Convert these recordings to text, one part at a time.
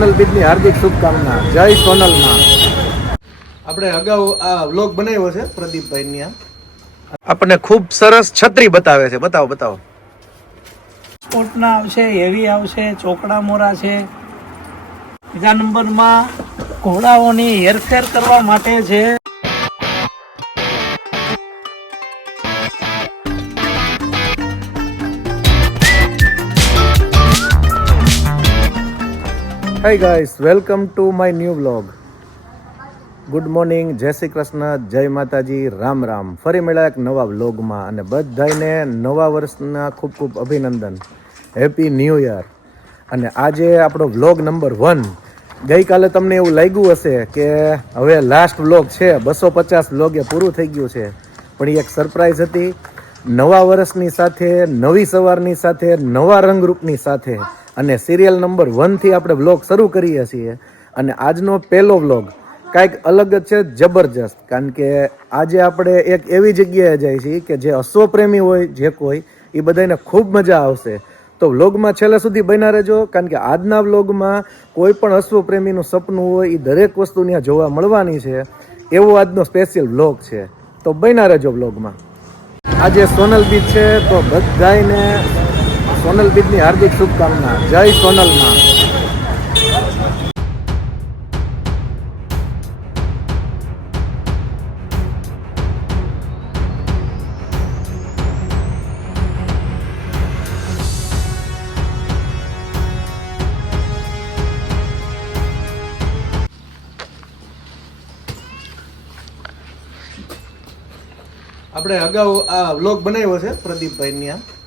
સોનલ બીજની હાર્દિક શુભકામના. જય સોનલમાં. આપણે અગાઉ આ વ્લોગ બનાવ્યો છે પ્રદીપભાઈની આ આપણને ખૂબ સરસ છત્રી બતાવે છે. બતાવો બતાવો. સ્પોર્ટના આવશે હેવી આવશે ચોકડા મોરા છે. બીજા નંબરમાં ઘોડાઓની હેરફેર કરવા માટે છે. Hi guys welcome to my new vlog good morning Jai Shri Krishna, જય માતાજી, રામ રામ. ફરી મળ્યા એક નવા વ્લોગમાં અને બધાને નવા વર્ષના ખૂબ ખૂબ અભિનંદન. હેપી ન્યૂ યર અને આજે આપણો વ્લોગ નંબર વન ગઈકાલે તમને એવું લાગ્યું હશે કે હવે લાસ્ટ વ્લોગ છે, બસો પચાસ વ્લોગ પૂરું થઈ ગયું છે. પણ એ એક સરપ્રાઈઝ હતી. નવા વર્ષની સાથે, નવી સવારની સાથે, નવા રંગરૂપની સાથે. અને સિરિયલ નંબર વનથી આપણે વ્લોગ શરૂ કરીએ છીએ. અને આજનો પહેલો વ્લોગ કાંઈક અલગ જ છે, જબરજસ્ત. કારણ કે આજે આપણે એક એવી જગ્યાએ જઈએ છીએ કે જે અશ્વપ્રેમી હોય, જે કોઈ, એ બધાને ખૂબ મજા આવશે. તો વ્લોગમાં છેલ્લે સુધી બન્યા રહેજો, કારણ કે આજના વ્લોગમાં કોઈ પણ અશ્વપ્રેમીનું સપનું હોય, એ દરેક વસ્તુ ત્યાં જોવા મળવાની છે. એવો આજનો સ્પેશિયલ વ્લોગ છે. તો બન્યા રહેજો વ્લોગમાં આજે સોનલ બીચ છે, તો બધાને સોનલ બીજની હાર્દિક શુભકામના. જય સોનલમાં. આપણે અગાઉ આ વ્લોગ બનાવ્યો છે પ્રદીપભાઈની આ.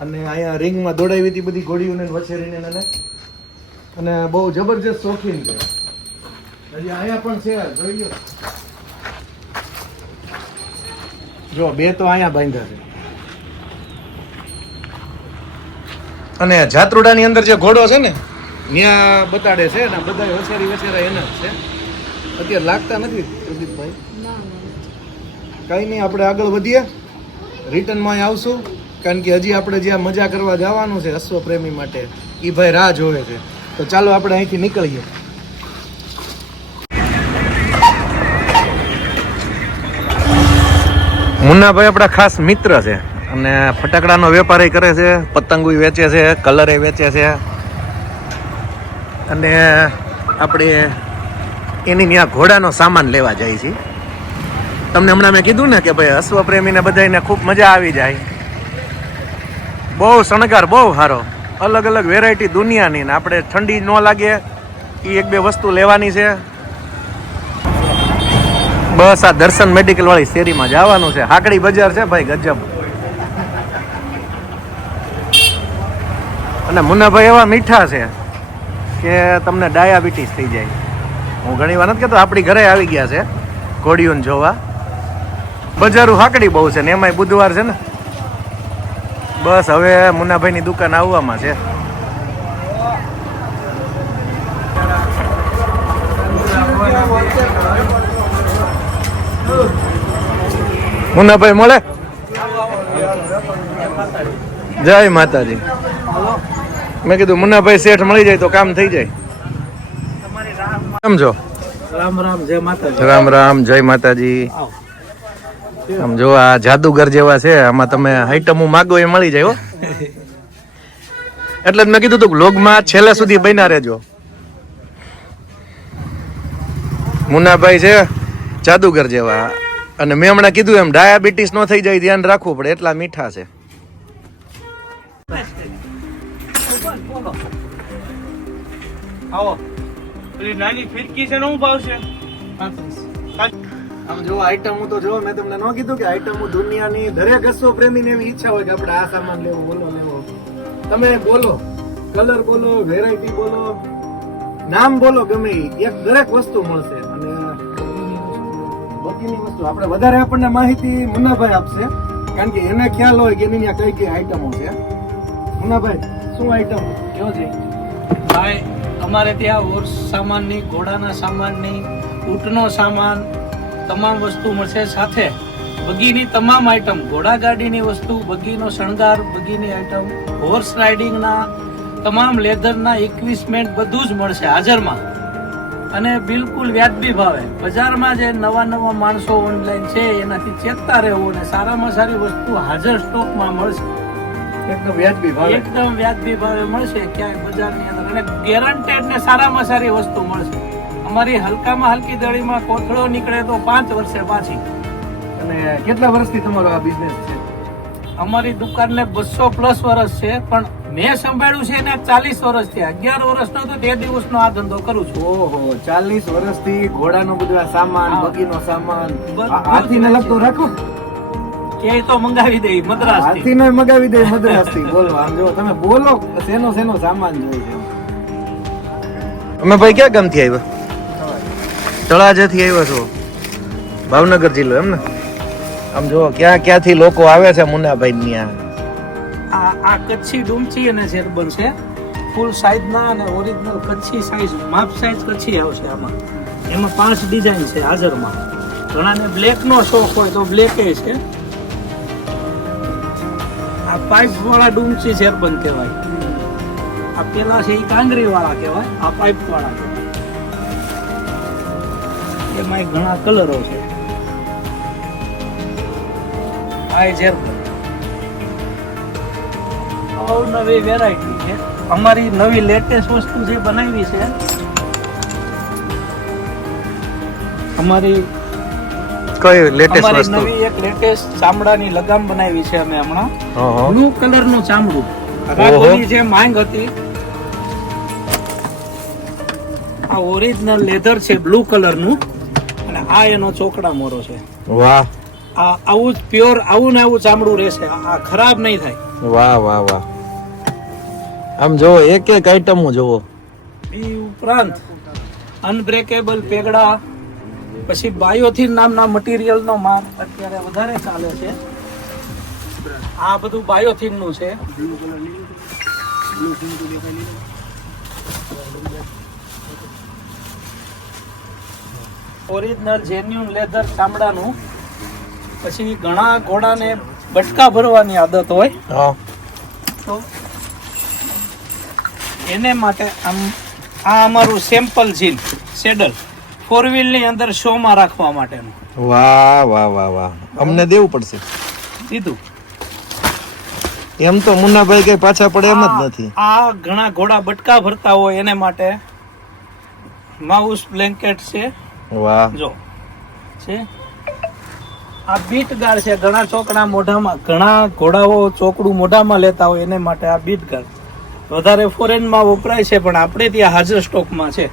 અને અહીંયા રિંગમાં દોડાવી હતી બધી ઘોડીઓને ને વછેરીને અને અને બહુ જબરજસ્ત શોખીન છે. હજી અહીંયા પણ છે જોઈ લો. જો બે તો અહીંયા બાંધ્યા છે. અને જાત્રુડાની અંદર જે ઘોડો છે ને ત્યાં બતાડે છે ને બધા વછેરી વછેરા એના છે. અત્યારે લાગતા નથી પ્રદીપભાઈ? કઈ નહીં આપણે આગળ વધીએ. રિટર્નમાં આવશું. કારણ કે હજી આપણે જ્યાં મજા કરવા જવાનું છે અશ્વ પ્રેમી માટે એ ભાઈ રાહ જોવે છે. તો ચાલો આપણે અહીંથી નીકળીએ. મુન્નાભાઈ આપણા ખાસ મિત્ર છે અને ફટાકડાનો વેપાર કરે છે પતંગો વેચે છે, કલરે વેચે છે. અને આપણે એની ત્યાં ઘોડાનો સામાન લેવા જાય છે તમને હમણાં મેં કીધું ને કે ભાઈ અશ્વપ્રેમીને બધાને ખૂબ મજા આવી જાય. બહુ શણગાર, બહુ સારો અલગ અલગ વેરાયટી દુનિયાની ને આપણે ઠંડી ન લાગે એ એક બે વસ્તુ લેવાની છે. બસ આ દર્શન મેડિકલ વાળી શેરીમાં જવાનું છે. હાકડી બજાર છે ભાઈ, ગજબ. અને મુન્નાભાઈ એવા મીઠા છે કે તમને ડાયાબિટીસ થઈ જાય. હું ઘણી વાર નથી કહેતો આપણી ઘરે આવી ગયા છે ઘોડીઓને જોવા. બજારું હાકડી બહુ છે ને, એમાંય બુધવાર છે ને. બસ હવે મુન્નાભાઈની દુકાન આવવામાં છે. મુન્નાભાઈ મળે? જય માતાજી. મેં કીધું મુન્નાભાઈ શેઠ મળી જાય તો કામ થઈ જાય. કેમ છો રામ રામ જય માતાજી. રામ રામ જય માતાજી. આવો. આમ જો આ જાદુગર જેવા છે, આમાં તમે આઈટમો માગો એ મળી જાય એટલે મેં કીધું તું લોગમાં છેલ્લે સુધી બન્યા રહેજો. મુન્નાભાઈ છે, જાદુગર જેવા. અને મેં હમણાં કીધું એમ ડાયાબિટીસ નો થઈ જાય, ધ્યાન રાખવું પડે, એટલા મીઠા છે. આવો. નાની ફિરકી છે ને હું ભાવશે આમ જો હું તો જો, મેં તમને ન કીધું કે આઈટમો દુનિયાની દરેક અશ્વ પ્રેમીને એવી ઈચ્છા હોય કે આપણે આ સામાન લેવો, બોલો, લેવો. તમે બોલો કલર બોલો વેરાયટી બોલો, નામ બોલો, ગમે એક દરેક વસ્તુ મળશે. અને બાકીની વસ્તુ આપણે વધારે આપણને માહિતી મુન્નાભાઈ આપશે, કારણ કે એને ખ્યાલ હોય કે એની ત્યાં કઈ કઈ આઈટમો છે. મુન્નાભાઈ, શું આઈટમ કયો છે ભાઈ, અમારે ત્યાં હોર્સ સામાનની, ઘોડાના સામાનની, ઊંટનો સામાન તમામ વસ્તુ મળશે સાથે. બગીની તમામ આઈટમ ઘોડાગાડીની વસ્તુ બગીનો શણગાર બગીની આઈટમ હોર્સ રાઇડિંગના તમામ લેધરના ઇક્વિપમેન્ટ બધું જ મળશે હાજરમાં. અને બિલકુલ વ્યાજબી ભાવે. બજારમાં જે નવા નવા માણસો ઓનલાઈન છે એનાથી ચેતતા રહેવું અને સારામાં સારી વસ્તુ હાજર સ્ટોકમાં મળશે. એકદમ વ્યાજબી ભાવે. એકદમ વ્યાજબી ભાવે મળશે. ક્યાંય બજારની અંદર અને ગેરંટેડ ને સારામાં સારી વસ્તુ મળશે. અમારી હલકામાં હલકી દળીમાં કોથળો નીકળે તો પાંચ વર્ષે પાછી. અને કેટલા વર્ષથી તમારો આ બિઝનેસ છે? અમારી દુકાનને બસો પ્લસ વર્ષ છે પણ મેં સંભાળ્યું છે એને ચાલીસ વર્ષ થયા અગિયાર વર્ષનો તો તે દિવસનો આ ધંધો કરું છું. ઓહો ચાલીસ વર્ષથી ઘોડાનો બધું સામાન. બગીનો સામાન હાથીને લગતો રાખો. કે તો મંગાવી દઈ મદ્રાસ હાથીનો મંગાવી દે મદ્રાસથી. બોલો આમ જો તમે બોલો શેનો સેનો સામાન જોઈએ અમે ભાઈ ક્યાં ગામથી આવ્યા? તળાજાથી આવ્યા છો. ભાવનગર જિલ્લો એમ ને? આમ જો, ક્યાં, ક્યાંથી લોકો આવે છે મુન્નાભાઈ ની આ? આ કચ્છી ડુમચી અને જેરબન છે. ફૂલ સાઈઝના અને ઓરિજિનલ કચ્છી સાઈઝ માપ સાઈઝ કચ્છી આવશે આમાં. એમાં પાંચ ડિઝાઇન છે હાજરમાં. ઘણાને બ્લેક નો શોખ હોય તો બ્લેક છે. આ પાઇપ વાળા ડુમચી જેરબન કહેવાય. આ પેલા છે એ કાંગરી વાળા કહેવાય, આ પાઇપ વાળા કહેવાય. એમાં ઘણા કલરો છે. આ જેરબન વેરાયટી છે. અમારી નવી લેટેસ્ટ વસ્તુ જે બનાવી છે અમારી કઈ લેટેસ્ટ વસ્તુ? નવી એક લેટેસ્ટ ચામડાની લગામ બનાવી છે અમે હમણાં. બ્લુ કલરનું ચામડું રાખોની જે માંગ હતી આ ઓરિજિનલ લેધર છે બ્લુ કલરનું આ એનો ચોકડા મોરો છે. વાહ. આ આવું જ પ્યોર આવું ને આવું ચામડું રહેશે. આ ખરાબ નહીં થાય. વાહ વાહ વાહ. આમ જો એક એક આઈટમ જોવો એ ઉપરાંત અનબ્રેકેબલ પેગડા પછી બાયોથી નામના મટીરિયલનો માલ અત્યારે વધારે ચાલે છે. આ બધું બાયોથીનનું છે. ઓરિજિનલ જેન્યુન લેધર ચામડાનું. પછી ઘણા ઘોડાને બટકા ભરવાની આદત હોય. હા. તો એને માટે આમ આ અમારું સેમ્પલ જીન સેડલ ફોર વ્હીલની અંદર શોમાં રાખવા માટેનું. વાહ વાહ વાહ વાહ. અમને દેવું પડશે. દીધું. એમ તો મુન્નાભાઈ કઈ પાછા પડે એમ જ નથી. આ ઘણા ઘોડા બટકા ભરતા હોય એને માટે. માઉસ બ્લેન્કેટ છે. વાહ. જો. છે? આ બીટ ગાર્ડ છે. ઘણા ચોકડા મોઢામાં ઘણા ઘોડાઓ ચોકડું મોઢામાં લેતા હોય એને માટે આ બીટ ગાર્ડ વધારે ફોરેનમાં વપરાય છે પણ આપણે ત્યાં હાજર સ્ટોકમાં છે.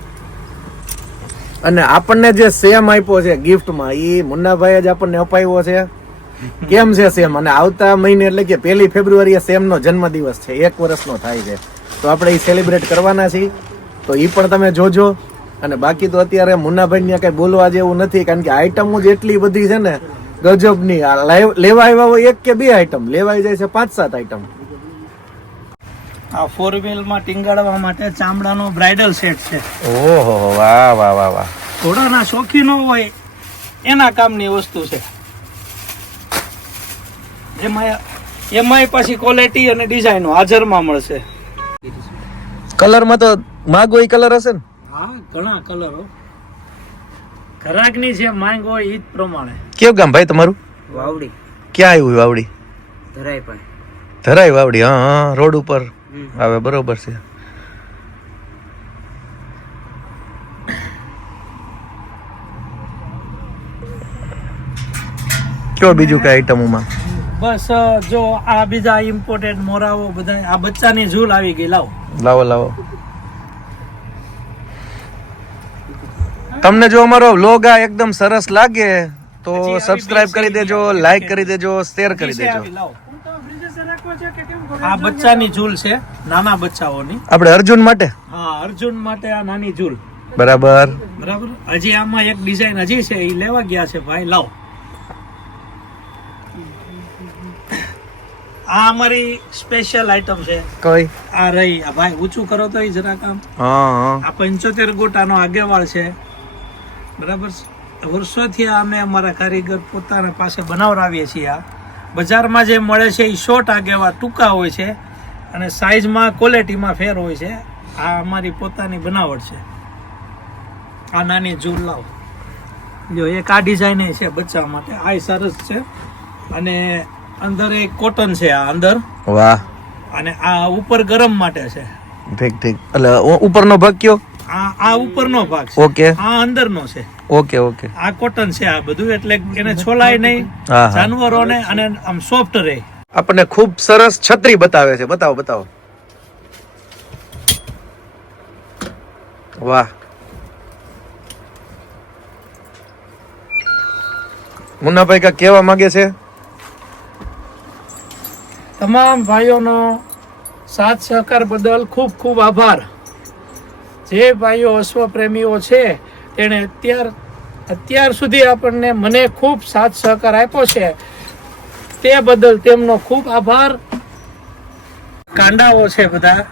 અને આપણને જે સેમ આપ્યો છે ગિફ્ટમાં એ મુન્નાભાઈ જ આપણને અપાવ્યો છે. કેમ છે સેમ? અને આવતા મહિને એટલે કે પહેલી ફેબ્રુઆરીએ સેમનો જન્મદિવસ છે. એક વર્ષનો થાય છે. તો આપણે એ સેલિબ્રેટ કરવાના છીએ. તો એ પણ તમે જોજો. અને બાકી તો અત્યારે મુન્નાભાઈ ને કઈ બોલવા જેવું નથી કારણ કે આઈટમો જ એટલી બધી છે ને ગજબની. આ લાવ- આવ્યા હોય એક કે બે આઈટમ લેવાઈ જાય છે પાંચ સાત આઈટમ આ ફોરમાં ટીંગાડવા માટે ચામડાનો બ્રાઇડલ સેટ છે. ઓહો વાહ વાહ વાહ વાહ. ઘોડાના શોખીનો હોય એના કામની વસ્તુ છે. એમાં એમાંય પાછી ક્વોલિટી અને ડિઝાઇનો હાજરમાં મળશે. કલરમાં તો માગો એ કલર હશે ને. હા ઘણા કલરો ઘરાકની જે માંગ હોય એ જ પ્રમાણે. કેવું ગામ ભાઈ તમારું? વાવડી. ક્યાં આવ્યું વાવડી? ધરાય પણ ધરાય વાવડી હા હા રોડ ઉપર આવે બરોબર છે. કયો બીજું કઈ આઈટમોમાં બસ જો આ બીજા ઇમ્પોર્ટેડ મોરાઓ બધા આ બચ્ચાની ઝૂલ આવી ગઈ લાવો. લાવો લાવો. તમને જો અમારો વ્લોગ આ એકદમ સરસ લાગે તો સબસ્ક્રાઇબ કરી દેજો લાઈક કરી દેજો શેર કરી દેજો. લાવો. આ બચ્ચાની ઝૂલ છે નાના બચ્ચાઓની. આપણે અર્જુન માટે? હા અર્જુન માટે આ નાની ઝૂલ બરાબર. બરાબર? હજી આમાં એક ડિઝાઇન હજી છે એ લેવા ગયા છે ભાઈ લાવો. આ અમારી સ્પેશિયલ આઈટમ છે. કઈ? આ રહી. આ ભાઈ ઊંચું કરો તો જરાક આમ. હા હા. આ પંચોતેર ગોટાનો આગેવાળ છે. બરાબર વર્ષોથી આ અમે અમારા કારીગર પોતાના પાસે બનાવરાવીએ છીએ આ. બજારમાં જે મળે છે એ શોર્ટ આગેવા ટૂંકા હોય છે અને સાઈઝમાં ક્વોલિટીમાં ફેર હોય છે. આ અમારી પોતાની બનાવટ છે. આ નાની જૂર લાવ. જો એક આ ડિઝાઇન છે બચ્ચા માટે. આ સરસ છે. અને અંદર એક કોટન છે આ અંદર. વાહ. અને આ ઉપર ગરમ માટે છે. ઠીક ઠીક. એટલે ઉપરનો ભાગ કયો? આ આ ઉપરનો ભાગ છે. ઓકે આ અંદરનો છે. ઓકે ઓકે આ કોટન છે આ બધું એટલે એને છોલાય નહીં. જાનવરોને અને આમ સોફ્ટ રહે. આપણને ખૂબ સરસ છત્રી બતાવે છે. બતાવો બતાવો. વાહ. મુન્નાભાઈ કા કેવા માંગે છે? તમામ ભાઈઓનો સાથ સહકાર બદલ ખૂબ ખૂબ આભાર. જે ભાઈઓ અશ્વ પ્રેમીઓ છે તેણે અત્યાર અત્યાર સુધી આપણને મને ખૂબ સાથ સહકાર આપ્યો છે. તે બદલ તેમનો ખૂબ આભાર. કાંડાઓ છે બધા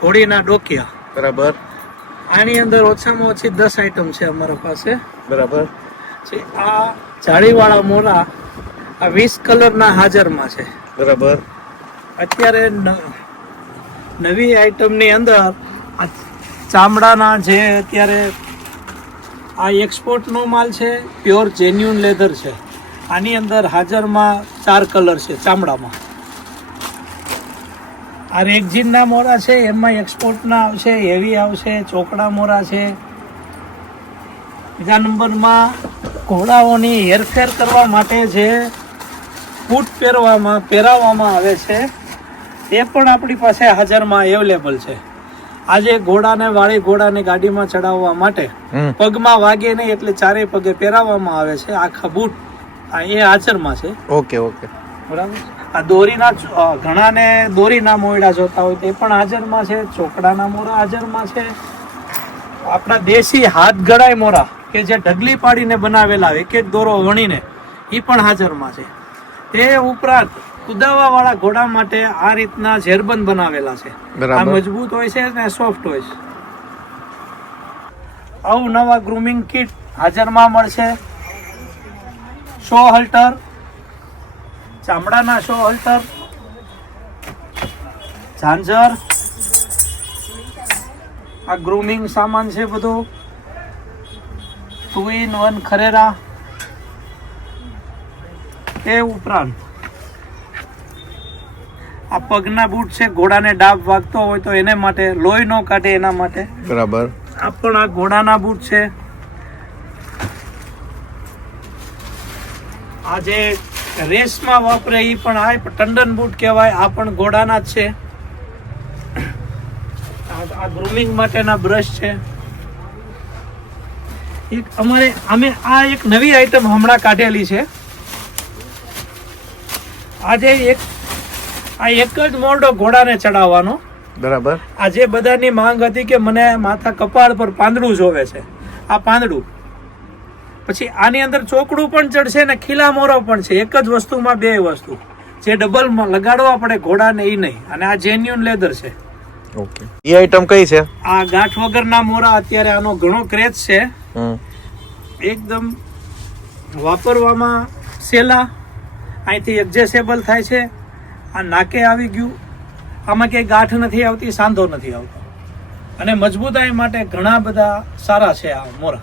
ઘોડીના ડોકિયા. બરાબર. આની અંદર ઓછામાં ઓછી દસ આઈટમ છે અમારા પાસે. બરાબર. જે આ જાળીવાળા મોરા આ વીસ કલરના હાજરમાં છે. બરાબર. અત્યારે નવી આઈટમની અંદર આ ચામડાના જે અત્યારે આ એક્સપોર્ટનો માલ છે પ્યોર જેન્યુન લેધર છે. આની અંદર હાજરમાં ચાર કલર છે ચામડામાં. આ રેગજીનના મોરા છે, એમાં એક્સપોર્ટના આવશે હેવી આવશે, ચોકડા મોરા છે. બીજા નંબરમાં ઘોડાઓની હેરફેર કરવા માટે જે બૂટ પહેરવામાં, પહેરાવવામાં આવે છે, એ પણ આપણી પાસે હાજરમાં અવેલેબલ છે. આજે ઘોડાને વાળી ઘોડાને ગાડીમાં ચડાવવા માટે પગમાં વાગે નહીં એટલે ચારેય પગે પહેરાવવામાં આવે છે. આખા બૂટ. આ એ હાજરમાં છે. Okay okay. બરાબર? આ દોરીના ઘણાને દોરીના મોયડા જોતા હોય તે પણ હાજરમાં છે. ચોકડાના મોરા હાજરમાં છે. આપણા દેશી હાથ ગળાય મોરા કે જે ઢગલી પાડીને બનાવેલા એક એક દોરો વણીને એ પણ હાજરમાં છે. તે ઉપરાંત કુદાવા વાળા ઘોડા માટે આ રીતના ઝેરબંધ બનાવેલા છે. આ મજબૂત હોય છે અને સોફ્ટ હોય છે. આવું નવા ગ્રુમિંગ કિટ હાજરમાં મળશે. શો હલ્ટર ચામડાના શો હલ્ટર ઝાંઝર આ ગ્રુમિંગ સામાન છે બધું. ટુ ઇન વન ખરેરા. તે ઉપરાંત આ પગના બૂટ છે ઘોડાને ડાબ વાગતો હોય તો એને માટે લોહી ન કાઢે એના માટે. બરાબર. આ પણ આ ઘોડાના બૂટ છે. આ જે રેસમાં વાપરે એ પણ આ ટંડન બૂટ કહેવાય આ પણ ઘોડાના જ છે. આ- આ ગ્રુમિંગ માટેના બ્રશ છે. એક અમારે અમે આ એક નવી આઈટમ હમણાં કાઢેલી છે. આજે એક આ એક જ મોરડો ઘોડાને ચડાવવાનો. બરાબર. આ જે બધાની માંગ હતી કે મને માથા કપાળ પર પાંદડું જોવે છે. આ પાંદડું. પછી આની અંદર ચોકડું પણ ચડશે ને ખીલા મોરો પણ છે. એક જ વસ્તુમાં બે વસ્તુ. જે ડબલ લગાડવા પડે ઘોડાને એ નહીં. અને આ જેન્યુન લેધર છે. ઓકે એ આઈટમ કઈ છે? આ ગાંઠ વગરના મોરા અત્યારે આનો ઘણો ક્રેઝ છે. એકદમ વાપરવામાં સેલા અહીંથી એડજસ્ટેબલ થાય છે. આ નાકે આવી ગયું. આમાં ક્યાંય ગાંઠ નથી આવતી, સાંધો નથી આવતો. અને મજબૂતાઈ માટે ઘણા બધા સારા છે આ મોરા.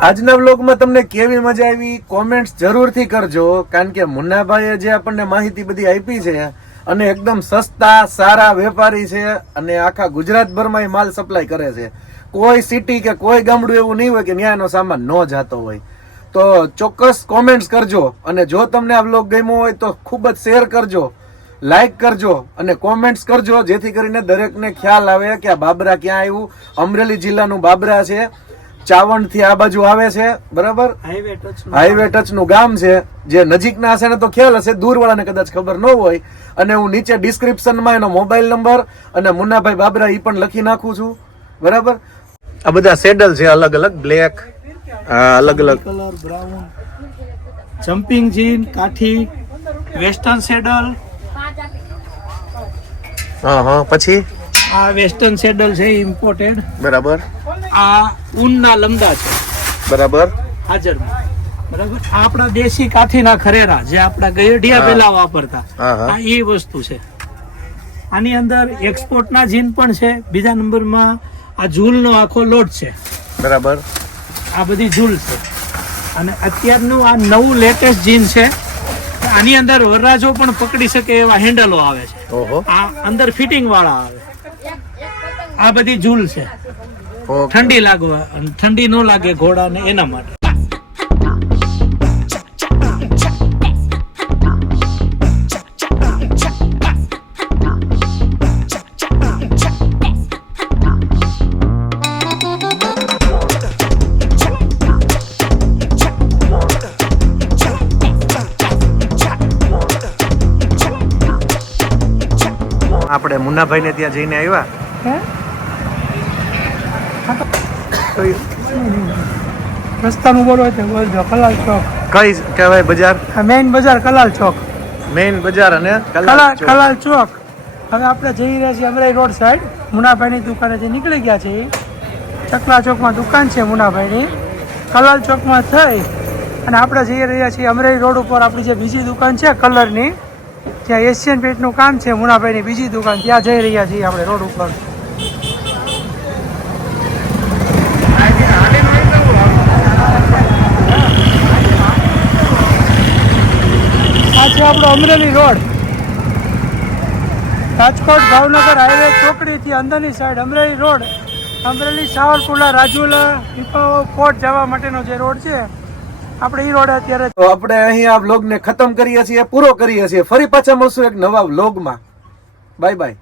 આજના વ્લોગમાં તમને કેવી મજા આવી? કોમેન્ટ્સ જરૂરથી કરજો, કારણ કે મુન્નાભાઈએ જે આપણને માહિતી બધી આપી છે, અને એકદમ સસ્તા, સારા વેપારી છે, અને આખા ગુજરાતભરમાં એ માલ સપ્લાય કરે છે. કોઈ સિટી કે કોઈ ગામડું એવું નહીં હોય કે ન્યાયનો સામાન ન જાતો હોય. તો ચોક્કસ કોમેન્ટ્સ કરજો, અને જો તમને આ વ્લોગ ગમ્યો હોય તો ખૂબ જ શેર કરજો. લાઈક કરજો અને કોમેન્ટ્સ કરજો જેથી કરીને દરેકને ખ્યાલ આવે કે આ બાબરા ક્યાં આવ્યું? અમરેલી જિલ્લાનું બાબરા છે. ચાવંડથી આ બાજુ આવે છે. બરાબર? હાઈવે ટચનું ગામ છે. જે નજીકના હશે ને તો ખ્યાલ હશે દૂરવાળાને કદાચ ખબર ન હોય. અને હું નીચે ડિસ્ક્રિપ્શનમાં એનો મોબાઈલ નંબર અને મુન્નાભાઈ બાબરા એ પણ લખી નાખું છું. બરાબર? આ બધા સેડલ છે અલગ અલગ બ્લેક અલગ અલગ. કલર બ્રાઉન જમ્પિંગ જીન કાઠી વેસ્ટર્ન સેડલ હા હા. પછી? આ વેસ્ટર્ન સેડલ છે ઇમ્પોર્ટેડ બરાબર. આ ઊનના લંબા છે. બરાબર. હાજરમાં. બરાબર? આપણા દેશી કાઠીના ખરેરા જે આપણા ગયઢિયા હા. પહેલા વાપરતા. આ એ વસ્તુ છે. આની અંદર એક્સપોર્ટના જીન પણ છે. બીજા નંબરમાં આ ઝૂલનો આખો લોટ છે. બરાબર. આ બધી ઝૂલ છે. અને અત્યારનું આ નવું લેટેસ્ટ જીન છે. આની અંદર વરરાજો પણ પકડી શકે એવા હેન્ડલો આવે છે. ઓહો. આ અંદર ફિટિંગ વાળા આવે. આ બધી ઝૂલ છે. ઠંડી લાગવા ઠંડી ન લાગે ઘોડાને એના માટે. આપણે મુન્નાભાઈ ને ત્યાં જઈને આવ્યા. રસ્તાનું બોલો તો કલાલ ચોક. કઈ કહેવાય બજાર? મેઇન બજાર કલાલ ચોક. મેઇન બજાર અને કલાલ ચોક. હવે આપણે જઈ રહ્યા છીએ અમરાઈ રોડ સાઈડ. મુનાભાઈની દુકાને જે નીકળી ગયા છે. ચકલા ચોકમાં દુકાન છે મુનાભાઈની કલાલ ચોકમાં થઈ. અને આપણે જઈ રહ્યા છીએ અમરેલી રોડ ઉપર. આપણી જે બીજી દુકાન છે કલરની. ત્યાં એશિયન પેન્ટનું કામ છે, મુનાભાઈની બીજી દુકાન. ત્યાં જઈ રહ્યા છીએ આપણે રોડ ઉપર. આ આપણો અમરેલી રોડ. રાજકોટ ભાવનગર હાઈવે ચોકડીથી અંદરની સાઈડ અમરેલી રોડ. અમરેલી સાવરકુલા રાજુલા, પીપાઓ કોટ જવા માટેનો જે રોડ છે આપણે એ રોડ અત્યારે તો આપણે અહીં આ વ્લોગને ખતમ કરીએ છીએ, પૂરો કરીએ છીએ. ફરી પાછા મળશું એક નવા વ્લોગમાં બાય બાય